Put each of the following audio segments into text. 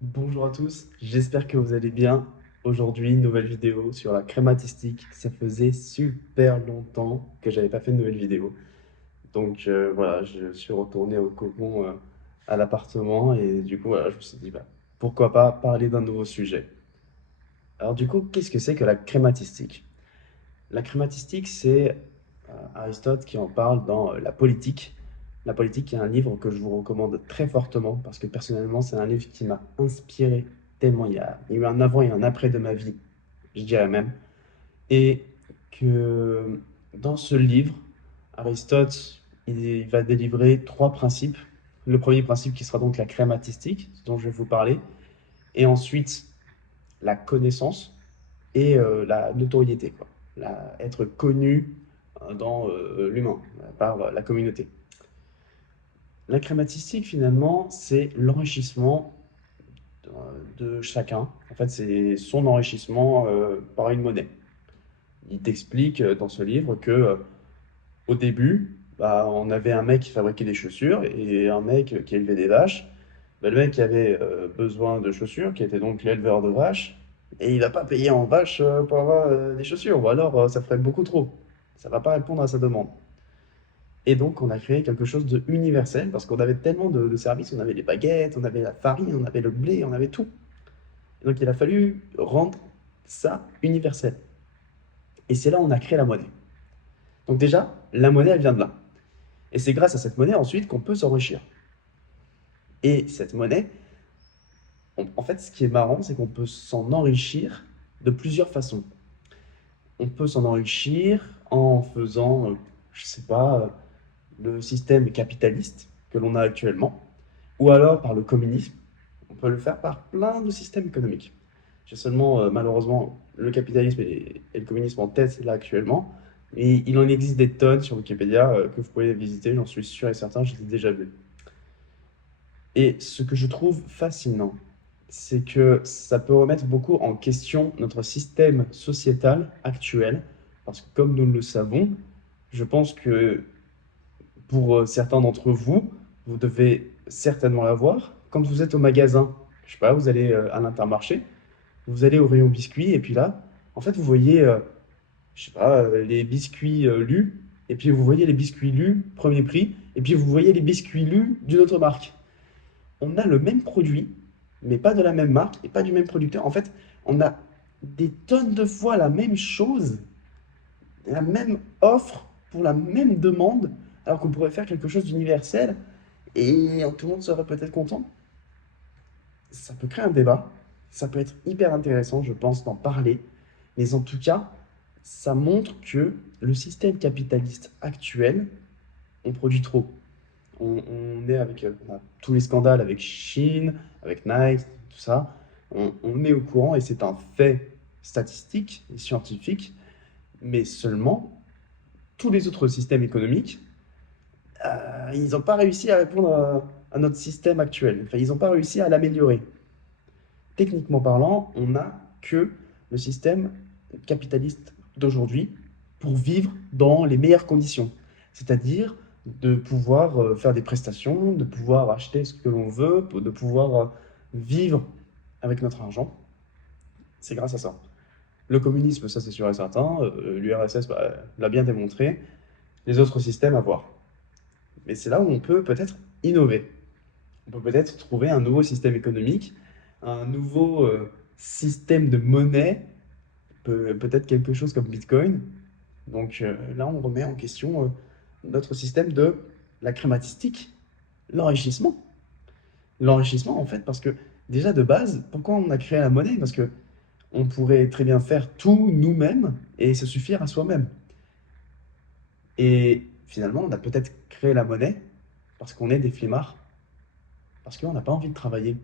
Bonjour à tous, j'espère que vous allez bien. Aujourd'hui, nouvelle vidéo sur la crématistique. Ça faisait super longtemps que j'avais pas fait de nouvelle vidéo. Donc voilà, je suis retourné au cocon à l'appartement et du coup, voilà, je me suis dit, bah, pourquoi pas parler d'un nouveau sujet. Alors du coup, qu'est-ce que c'est que la crématistique? La crématistique, c'est Aristote qui en parle dans La Politique. La Politique est un livre que je vous recommande très fortement parce que personnellement, c'est un livre qui m'a inspiré tellement. Il y a eu un avant et un après de ma vie, je dirais même. Et que dans ce livre, Aristote, il va délivrer trois principes. Le premier principe qui sera donc la crématistique, dont je vais vous parler, et ensuite la connaissance, et la notoriété, quoi. Être connu dans l'humain, par la communauté. La crématistique, finalement, c'est l'enrichissement de chacun. En fait, c'est son enrichissement par une monnaie. Il t'explique dans ce livre que au début, bah, on avait un mec qui fabriquait des chaussures et un mec qui élevait des vaches. Bah, le mec qui avait besoin de chaussures, qui était donc l'éleveur de vaches, et il va pas payer en vache pour avoir des chaussures, ou alors ça ferait beaucoup trop. Ça va pas répondre à sa demande. Et donc on a créé quelque chose de universel, parce qu'on avait tellement de services, on avait les baguettes, on avait la farine, on avait le blé, on avait tout. Et donc il a fallu rendre ça universel. Et c'est là où on a créé la monnaie. Donc déjà, la monnaie, elle vient de là. Et c'est grâce à cette monnaie ensuite qu'on peut s'enrichir. Et cette monnaie, en fait, ce qui est marrant, c'est qu'on peut s'en enrichir de plusieurs façons. On peut s'en enrichir en faisant, je sais pas, le système capitaliste que l'on a actuellement, ou alors par le communisme. On peut le faire par plein de systèmes économiques. J'ai seulement, malheureusement, le capitalisme et le communisme en tête là actuellement. Et il en existe des tonnes sur Wikipédia que vous pouvez visiter, j'en suis sûr et certain, je les ai déjà vus. Et ce que je trouve fascinant, c'est que ça peut remettre beaucoup en question notre système sociétal actuel, parce que comme nous le savons, je pense que pour certains d'entre vous, vous devez certainement l'avoir. Quand vous êtes au magasin, je sais pas, vous allez à l'Intermarché, vous allez au rayon biscuits, et puis là, en fait, vous voyez, je sais pas, les biscuits Lus, et puis vous voyez les biscuits Lus, premier prix, et puis vous voyez les biscuits Lus d'une autre marque. On a le même produit, mais pas de la même marque et pas du même producteur. En fait, on a des tonnes de fois la même chose, la même offre pour la même demande, alors qu'on pourrait faire quelque chose d'universel et tout le monde serait peut-être content. Ça peut créer un débat, ça peut être hyper intéressant, je pense, d'en parler, mais en tout cas, ça montre que le système capitaliste actuel, on produit trop. On est avec on a tous les scandales avec Chine, avec Nike, tout ça. On est au courant et c'est un fait statistique et scientifique, mais seulement tous les autres systèmes économiques, ils n'ont pas réussi à répondre à notre système actuel. Enfin, ils n'ont pas réussi à l'améliorer. Techniquement parlant, on n'a que le système capitaliste d'aujourd'hui pour vivre dans les meilleures conditions. C'est-à-dire de pouvoir faire des prestations, de pouvoir acheter ce que l'on veut, de pouvoir vivre avec notre argent. C'est grâce à ça. Le communisme, ça c'est sûr et certain. L'URSS l'a bien démontré. Les autres systèmes à voir. Mais c'est là où on peut peut-être innover. On peut peut-être trouver un nouveau système économique, un nouveau système de monnaie, peut-être quelque chose comme Bitcoin. Donc là, on remet en question notre système de la crématistique, l'enrichissement. L'enrichissement, en fait, parce que déjà de base, pourquoi on a créé la monnaie? Parce que on pourrait très bien faire tout nous-mêmes et se suffire à soi-même. Et finalement, on a peut-être créé la monnaie parce qu'on est des flemmards, parce qu'on n'a pas envie de travailler.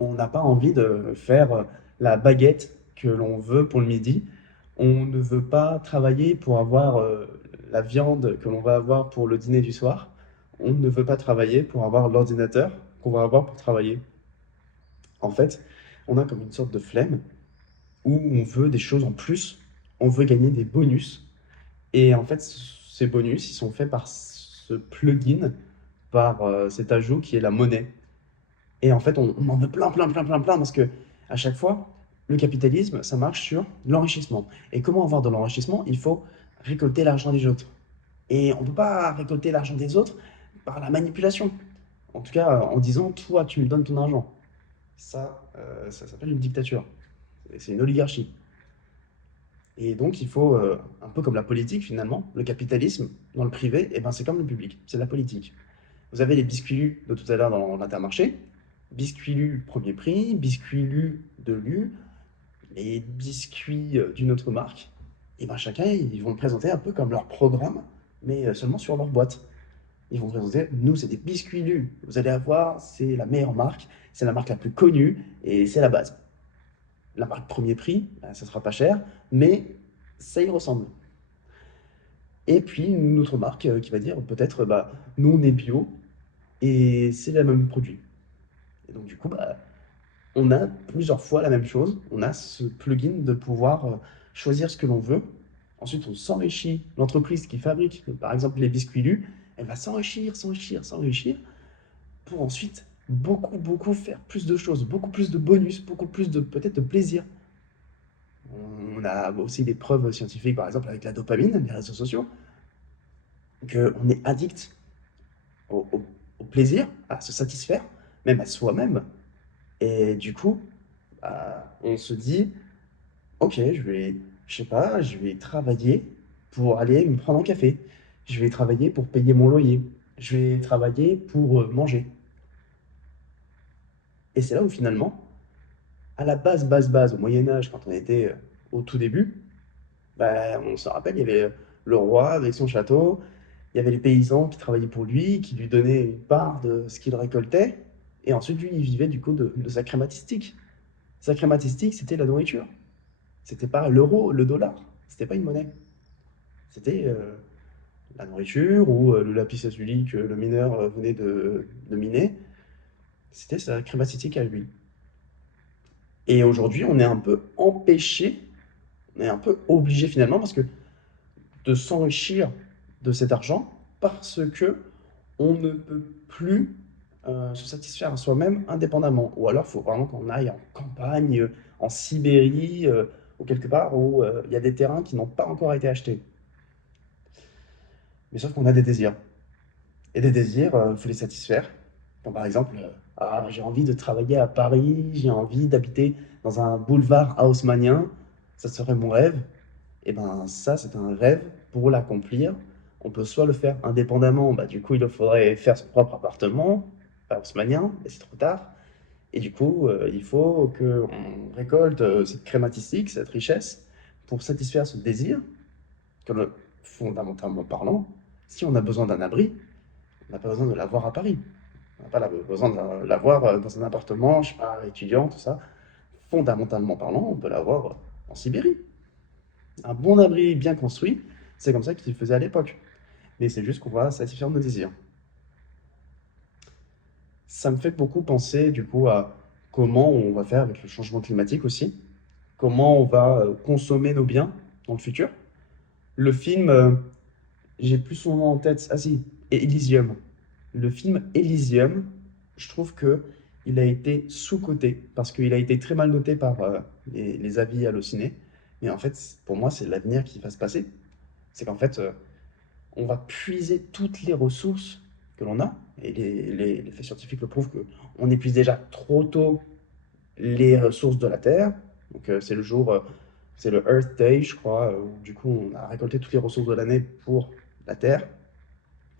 On n'a pas envie de faire la baguette que l'on veut pour le midi. On ne veut pas travailler pour avoir la viande que l'on va avoir pour le dîner du soir. On ne veut pas travailler pour avoir l'ordinateur qu'on va avoir pour travailler. En fait, on a comme une sorte de flemme où on veut des choses en plus, on veut gagner des bonus. Et en fait, ces bonus, ils sont faits par ce plugin, par cet ajout qui est la monnaie. Et en fait, on en veut plein, plein, plein, plein, plein, parce que à chaque fois, le capitalisme, ça marche sur l'enrichissement. Et comment avoir de l'enrichissement? Il faut récolter l'argent des autres. Et on ne peut pas récolter l'argent des autres par la manipulation. En tout cas, en disant, toi, tu me donnes ton argent. Ça s'appelle une dictature. C'est une oligarchie. Et donc, il faut, un peu comme la politique finalement, le capitalisme dans le privé, eh ben, c'est comme le public, c'est la politique. Vous avez les biscuits de tout à l'heure dans l'Intermarché, biscuits Lu premier prix, biscuits Lu de Lu, les biscuits d'une autre marque. Et ben chacun, ils vont le présenter un peu comme leur programme, mais seulement sur leur boîte. Ils vont présenter, nous, c'est des biscuits Lu. Vous allez avoir, c'est la meilleure marque, c'est la marque la plus connue et c'est la base. La marque premier prix, ça sera pas cher, mais ça y ressemble. Et puis une autre marque qui va dire peut-être, bah, nous on est bio et c'est le même produit. Et donc du coup, bah, on a plusieurs fois la même chose. On a ce plugin de pouvoir choisir ce que l'on veut. Ensuite, on s'enrichit. L'entreprise qui fabrique, par exemple, les biscuits Lu, elle va s'enrichir, s'enrichir, s'enrichir pour ensuite beaucoup, beaucoup faire plus de choses, beaucoup plus de bonus, beaucoup plus de peut-être de plaisir. On a aussi des preuves scientifiques, par exemple, avec la dopamine, les réseaux sociaux, qu'on est addict au, au plaisir, à se satisfaire, même à soi-même. Et du coup, bah, on se dit, ok, je sais pas, je vais travailler pour aller me prendre un café. Je vais travailler pour payer mon loyer. Je vais travailler pour manger. Et c'est là où finalement, à la base, base, base, au Moyen Âge, quand on était au tout début, bah, on se rappelle, il y avait le roi avec son château, il y avait les paysans qui travaillaient pour lui, qui lui donnaient une part de ce qu'il récoltait, et ensuite lui, il vivait du coup de sa crématistique. Sa crématistique, c'était la nourriture. C'était pas l'euro, le dollar, c'était pas une monnaie. C'était la nourriture ou le lapis lazuli que le mineur venait de miner. C'était sa crématistique à lui. Et aujourd'hui, on est un peu empêché, on est un peu obligé finalement, parce que de s'enrichir de cet argent parce que on ne peut plus se satisfaire à soi-même indépendamment. Ou alors, il faut vraiment qu'on aille en campagne, en Sibérie, ou quelque part où il y a des terrains qui n'ont pas encore été achetés. Mais sauf qu'on a des désirs. Et des désirs, il faut les satisfaire. Comme par exemple, ah, j'ai envie de travailler à Paris, j'ai envie d'habiter dans un boulevard haussmannien, ça serait mon rêve. Et ben ça, c'est un rêve. Pour l'accomplir, on peut soit le faire indépendamment, bah, du coup, il faudrait faire son propre appartement, haussmannien, mais c'est trop tard. Et du coup, il faut qu'on récolte cette crématistique, cette richesse, pour satisfaire ce désir, que fondamentalement parlant, si on a besoin d'un abri, on n'a pas besoin de l'avoir à Paris. On n'a pas besoin de l'avoir dans un appartement, je sais pas, étudiant, tout ça. Fondamentalement parlant, on peut l'avoir en Sibérie. Un bon abri bien construit, c'est comme ça qu'ils faisaient à l'époque. Mais c'est juste qu'on va satisfaire nos désirs. Ça me fait beaucoup penser du coup à comment on va faire avec le changement climatique aussi, comment on va consommer nos biens dans le futur. Le film, j'ai plus son nom en tête, ah si, Elysium. Le film Elysium, je trouve que il a été sous-coté parce qu'il a été très mal noté par les avis hallucinés. Mais en fait, pour moi, c'est l'avenir qui va se passer. C'est qu'en fait, on va puiser toutes les ressources que l'on a, et les faits scientifiques le prouvent qu'on épuise déjà trop tôt les ressources de la Terre. Donc c'est le jour, c'est le Earth Day, je crois, où du coup on a récolté toutes les ressources de l'année pour la Terre,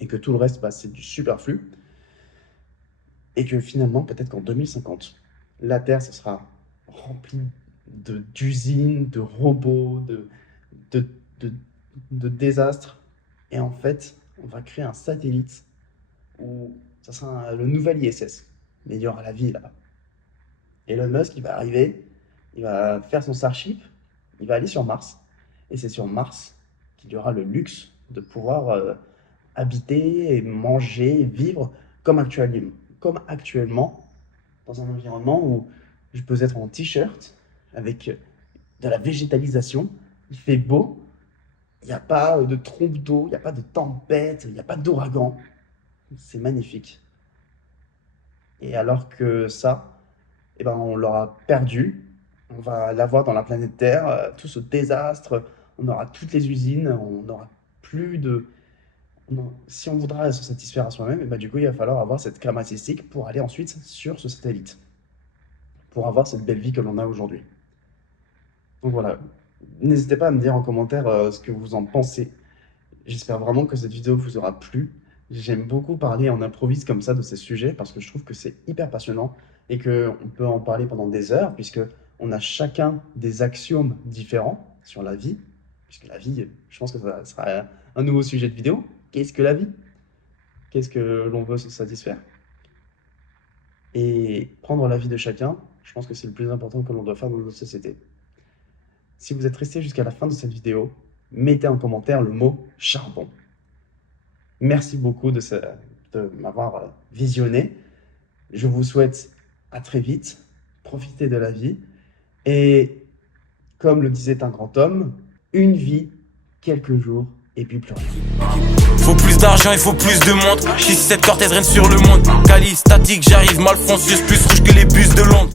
et que tout le reste, bah, c'est du superflu, et que finalement, peut-être qu'en 2050, la Terre, ce sera remplie d'usines, de robots, de, de, de désastres, et en fait, on va créer un satellite où ça sera le nouvel ISS. Mais il y aura la vie là-bas. Elon Musk, il va arriver, il va faire son Starship, il va aller sur Mars. Et c'est sur Mars qu'il y aura le luxe de pouvoir habiter, et manger, et vivre comme actuellement, dans un environnement où je peux être en t-shirt, avec de la végétalisation, il fait beau, il n'y a pas de trompe d'eau, il n'y a pas de tempête, il n'y a pas d'ouragan. C'est magnifique. Et alors que ça, eh ben, on l'aura perdu. On va l'avoir dans la planète Terre, tout ce désastre, on aura toutes les usines, on n'aura plus de... Si on voudra se satisfaire à soi-même, eh ben, du coup, il va falloir avoir cette crème artistique pour aller ensuite sur ce satellite, pour avoir cette belle vie que l'on a aujourd'hui. Donc voilà, n'hésitez pas à me dire en commentaire ce que vous en pensez. J'espère vraiment que cette vidéo vous aura plu. J'aime beaucoup parler en improviste comme ça de ces sujets parce que je trouve que c'est hyper passionnant et qu'on peut en parler pendant des heures puisque on a chacun des axiomes différents sur la vie. Puisque la vie, je pense que ça sera un nouveau sujet de vidéo. Qu'est-ce que la vie? Qu'est-ce que l'on veut se satisfaire? Et prendre la vie de chacun, je pense que c'est le plus important que l'on doit faire dans notre société. Si vous êtes resté jusqu'à la fin de cette vidéo, mettez en commentaire le mot charbon. Merci beaucoup de m'avoir visionné. Je vous souhaite à très vite, profitez de la vie. Et comme le disait un grand homme, une vie, quelques jours, et puis plus rien. Faut plus d'argent, il faut plus de monde. 6-7 Cortez règne sur le monde. Cali statique, j'arrive, Malfonce, juste plus rouge que les bus de Londres.